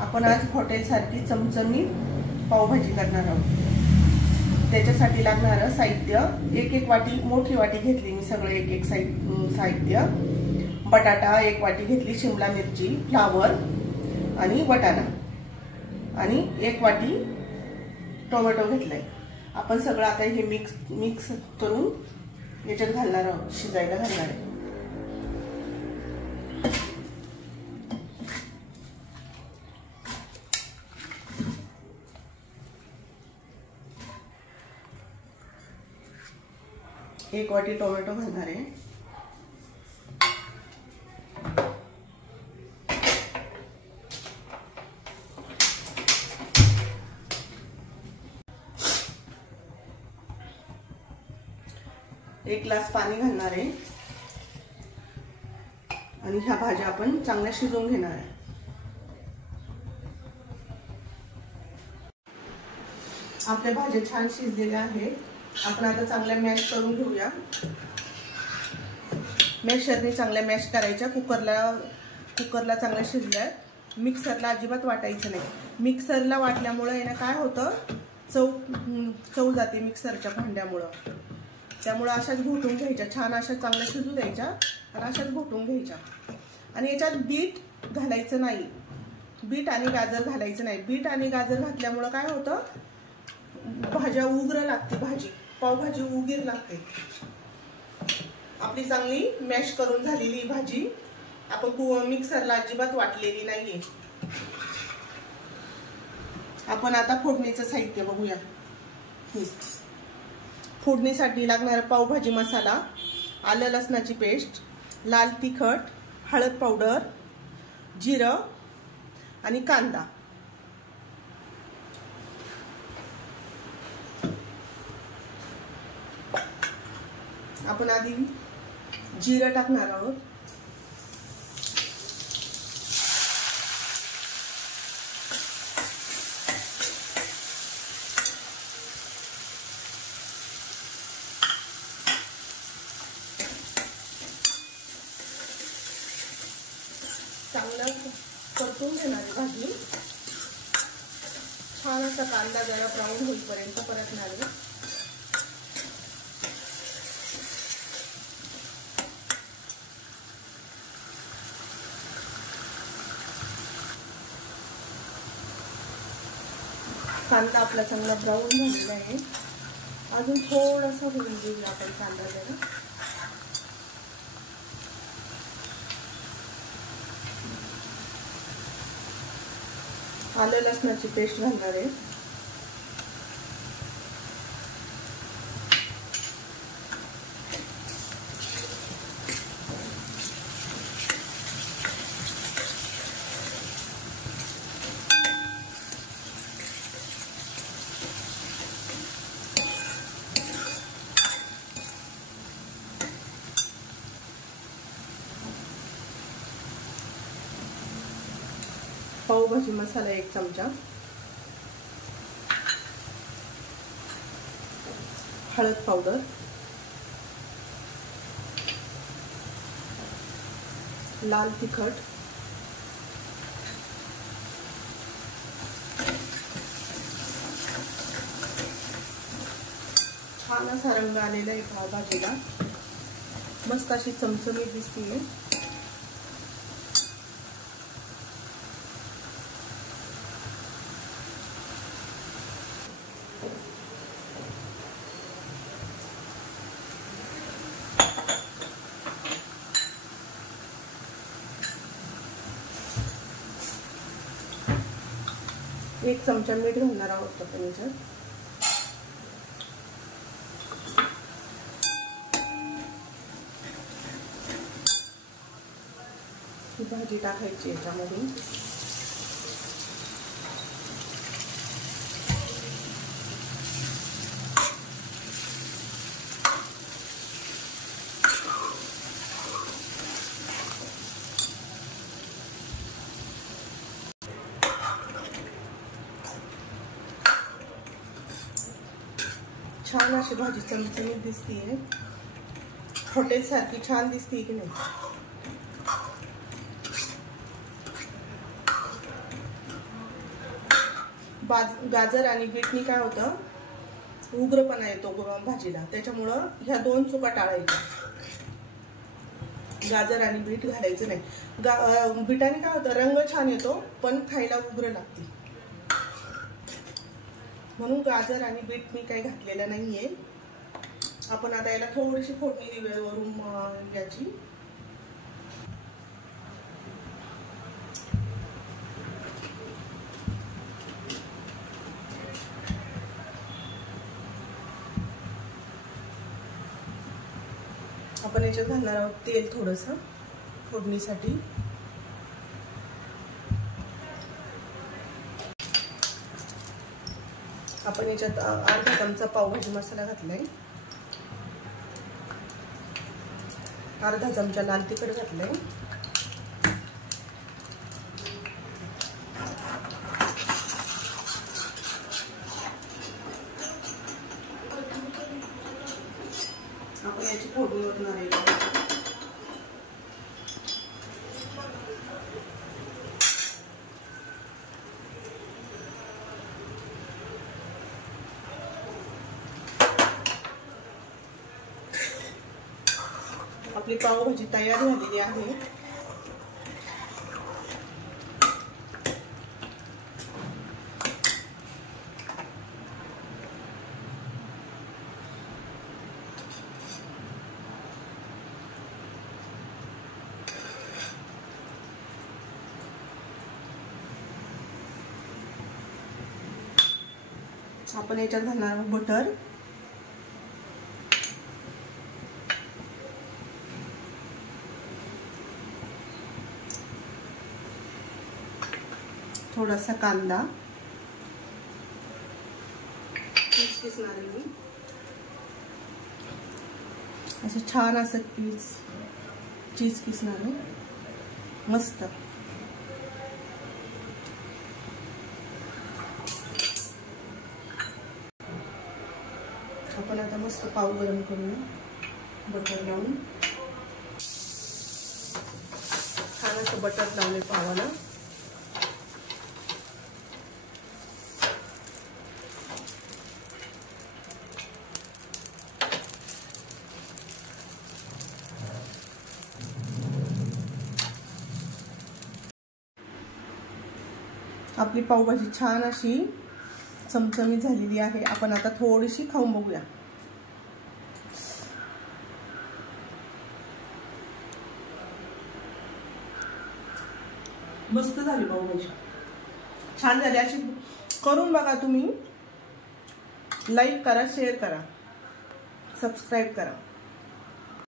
आपण आज हॉटेलसारखी चमचमीत पावभाजी करणार आहोत। त्याच्यासाठी लागणारं साहित्य एक वाटी, मोठी वाटी घेतली मी, सगळं एक साहित्य। बटाटा 1 वाटी घेतली, शिमला मिरची, फ्लावर आणि वाटाणा आणि 1 वाटी टोमॅटो घेतलाय। आपण सगळं आता हे मिक्स करून याच्यात घालणार आहोत, शिजायला घालणार आहे। एक वाटी टोमॅटो घालणार आहे। एक ग्लास पाणी घालणार आहे आणि ह्या भाज्या आपण चांगल्या शिजवून घेणार आहे। आपल्या भाज्या छान शिजलेल्या आहेत। आपण आता चांगल्या मॅश करून घेऊया। मॅशरने चांगल्या मॅश करायच्या। कुकरला चांगल्या शिजल्या। मिक्सरला अजिबात वाटायचं नाही। मिक्सरला वाटल्यामुळे आहे ना काय होतं, चव जाते मिक्सरच्या भांड्यामुळे। त्यामुळे अशाच घोटून घ्यायच्या, छान अशा चांगल्या शिजू द्यायच्या आणि अशाच घोटून घ्यायच्या। आणि याच्यात बीट घालायचं नाही, बीट आणि गाजर घालायचं नाही। बीट आणि गाजर घातल्यामुळे काय होतं, भाज्या उग्र लागते, पावभाजी उगीर लागते। आपली चांगली मॅश करून झालेली भाजी आपण मिक्सरला अजिबात वाटलेली नाहीये। आपण आता फोडणीचं साहित्य बघूया। फोडणीसाठी लागणारा पावभाजी मसाला, आलं लसणाची पेस्ट, लाल तिखट, हळद पावडर, जिरं आणि कांदा। आपण आधी जिरं टाकणार आहोत। चांगलं परतून घेणार आहे भाजी। छान असा कांदा जरा ब्राऊन होईपर्यंत परतणार आहे। कांदा आपला चांगला ब्राऊन झालेला आहे। अजून थोडासा होऊन देऊया आपण कांदा जरा। आलं लसणाची पेस्ट घालणार आहे। पावभाजी मसाला 1 चमचा, हळद पावडर, लाल तिखट, छान असा रंग आलेला आहे पावभाजीला, मस्त अशी चमचमीत दिसतीये। एक चमचा मीठ घालणार आहोत आपण याच्यात। ही भाजी टाकायची याच्यामध्ये। छान अशी भाजी चमचमीत दिसतीये, हॉटेल सारखी छान दिसते की नाही। गाजर आणि बीटनी काय होतं, उग्रपणा येतो भाजीला, त्याच्यामुळं ह्या 2 चुका टाळायच्या. गाजर आणि बीट घालायचं नाही. बीटाने काय होतं, रंग छान येतो पण खायला उग्र लागते, म्हणून गाजर आणि बीट मी काही घातलेलं नाहीये. आपण आता याला थोडीशी फोडणी देऊया वरून याची. आपण याच्यात घालणार आहोत तेल थोडंसं फोडणीसाठी. आपण याच्यात अर्धा चमचा पावभाजी मसाला घातलाय, अर्धा चमचा लाल तिखट घातलंय, आपण याची फोडणी ओतणार आहे. आपली पावभाजी तयार झालेली आहे. आपण याच्यात घालणार आहोत बटर. थोडासा कांदा किसणार आहे मी, असं छान असं चीज किसणार आहे मस्त. आपण आता मस्त पाव गरम करूया बटर लावून. छान असं बटर लावले पावाला. आपली पावभाजी छान अशी चमचमीत झालेली आहे. आपण आता थोडीशी खाऊन बघूया. मस्त झाली पावभाजी, छान झाली. अशी करून बघा तुम्ही. लाईक करा, शेअर करा, सबस्क्राईब करा.